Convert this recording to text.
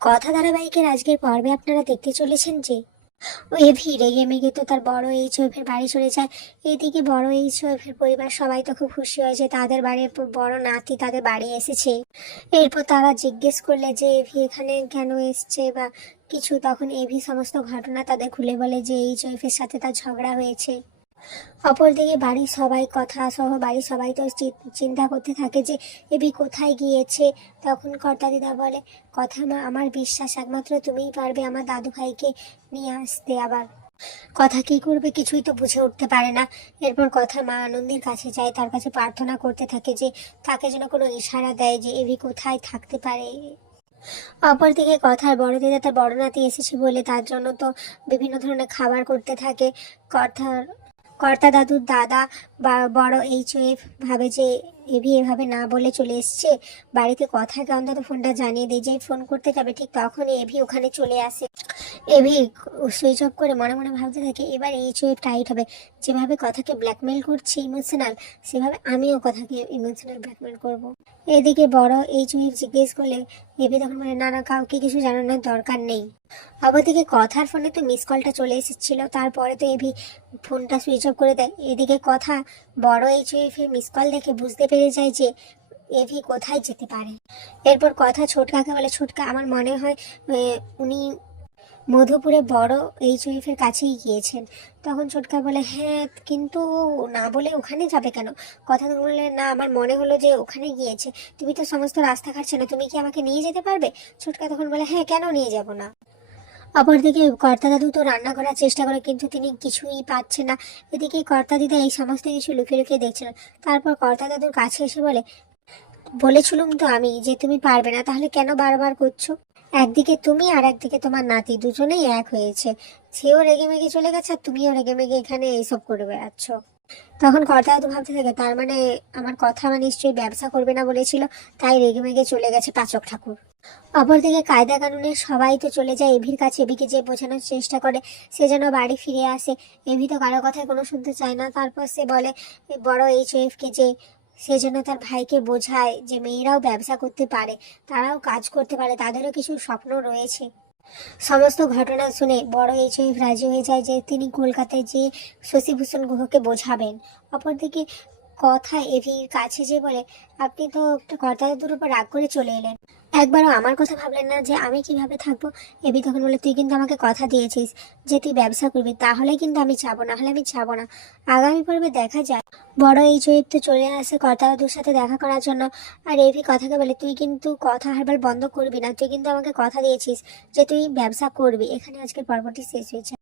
কথা ধারাবাহিকের আজকের পর্বে আপনারা দেখতে চলেছেন যে এভি রেগে মেগে তো তার বড় এইচ ওয়েফের বাড়ি চলে যায়। এদিকে বড় এইচ ওয়েফের পরিবার সবাই তো খুব খুশি হয়েছে তাদের বাড়ির বড় নাতি তাদের বাড়ি এসেছে। এরপর তারা জিজ্ঞেস করলে যে, এভি এখানে কেন এসছে? বা কিছু। তখন এভি সমস্ত ঘটনা তাদের খুলে বলে যে এইচ ওয়েফের সাথে তার ঝগড়া হয়েছে। অপরদিকে বাড়ির সবাই কথা সহ বাড়ির সবাই তো চিন্তা করতে থাকে যে, এবি কোথায় গিয়েছে? তখন কর্তা দিদা বলে, কথা মা, আমার বিশ্বাস, একমাত্র তুমিই পারবে আমার দাদু ভাইকে নিয়ে আসতে আবার। কথা কি করবে কিছুই তো বুঝে উঠতে পারে না। এরপর কথা মা আনন্দের কাছে যায়, তার কাছে প্রার্থনা করতে থাকে যে, তাকে যেন কোনো ইশারা দেয় যে, এবি কোথায় থাকতে পারে। অপরদিকে কথার বড় দিদা তার বড় নাতি এসেছে বলে তার জন্য তো বিভিন্ন ধরনের খাবার করতে থাকে। কথার কর্তা দাদুর দাদা বা বড় এইচ ভাবে যে এবি এভাবে না বলে চলে এসছে। বাড়িতে কথাকে অন্তত ফোনটা জানিয়ে দিই যে ফোন করতে যাবে ঠিক তখনই এভি ওখানে চলে আসে। এভি সুইচ অফ করে মনে মনে ভাবতে থাকে, এবার এইচ ওয়েভ টাইট হবে। যেভাবে কথাকে ব্ল্যাকমেল করছে ইমোশনাল সেভাবে আমিও কথাকে ইমোশনাল ব্ল্যাকমেল করব। এদিকে বড় এইচ ওয়েভ জিজ্ঞেস করলে এভি তখন বলে, না না, কাউকে কিছু জানানোর দরকার নেই। অপরদিকে কথার ফোনে তো মিস কলটা চলে এসেছিল, তারপরে তো এভি ফোনটা সুইচ অফ করে দেয়। এদিকে কথা বড় এইচ ওয়েফের মিস কল দেখে বুঝতে পেরে যায় যে এভি কোথায় যেতে পারে। এরপর কথা ছোটকাকে বলে? ছোটকা, আমার মনে হয় উনি মধুপুরে বড় এইচ ওয়েফের কাছেই গিয়েছেন। তখন ছোটকা বলে হ্যাঁ কিন্তু না বলে ওখানে যাবে কেন? কথা বলে, না, আমার মনে হলো যে ওখানে গিয়েছে। তুমি তো সমস্ত রাস্তা কাটছে না তুমি কি আমাকে নিয়ে যেতে পারবে? ছোটকা তখন বলে হ্যাঁ কেন নিয়ে যাব না? অপরদিকে কর্তা দাদু তো রান্না করার চেষ্টা করে, কিন্তু তিনি কিছুই পাচ্ছে না। এদিকে কর্তা দিদা এই সমস্ত কিছু লুকিয়ে লুকিয়ে দেখছিলেন তারপর কর্তা দাদুর কাছে এসে বলে, বলেছিলুম তো আমি যে তুমি পারবে না, তাহলে কেন বারবার করছ? একদিকে তুমি আর একদিকে তোমার নাতি, দুজনেই এক হয়েছে। সেও রেগে মেগে চলে গেছে, আর তুমিও রেগে মেগে এখানে এইসব করে বেড়াচ্ছ। তখন কর্তা দাদু ভাবতে থাকে, তার মানে আমার কথা আমার নিশ্চয়ই ব্যবসা করবে না বলেছিল, তাই রেগে মেগে চলে গেছে পাচক ঠাকুর। অপরদিকে কায়দা কানুনে সবাই তো চলে যায় এভির কাছে, এভিকে যে বোঝানোর চেষ্টা করে, সে যেন বাড়ি ফিরে আসে। এভি তো কারও কথায় কোনো শুনতে চায় না, তারপর সে বলে, বড় এইচ ওয়েফকে যে, সে যেন তার ভাইকে বোঝায় যে মেয়েরাও ব্যবসা করতে পারে, তারাও কাজ করতে পারে, তাদেরও কিছু স্বপ্ন রয়েছে। সমস্ত ঘটনা শুনে বড় এইচ রাজি হয়ে যায় যে তিনি কলকাতায় যে শশীভূষণ গুহকে বোঝাবেন। অপরদিকে কথা এভির কাছে যে বলে, আপনি তো একটা কর্তা উপর রাগ করে চলে এলেন। একবারও আমার কথা ভাবলেন না যে আমি কীভাবে থাকব? এবি তখন বলে, তুই কিন্তু আমাকে কথা দিয়েছিস যে তুই ব্যবসা করবি, তাহলে কিন্তু আমি যাব, না হলে আমি যাব না। আগামী পর্বে দেখা যায় বড় এই জয়ীব তো চলে আসে কর্তা দাদুর সাথে দেখা করার জন্য। আর এভি কথাকে বলে, তুই কিন্তু কথা হারবার বন্ধ করবি না, তুই কিন্তু আমাকে কথা দিয়েছিস যে তুই ব্যবসা করবি। এখানে আজকের পর্বটি শেষ হয়েছে।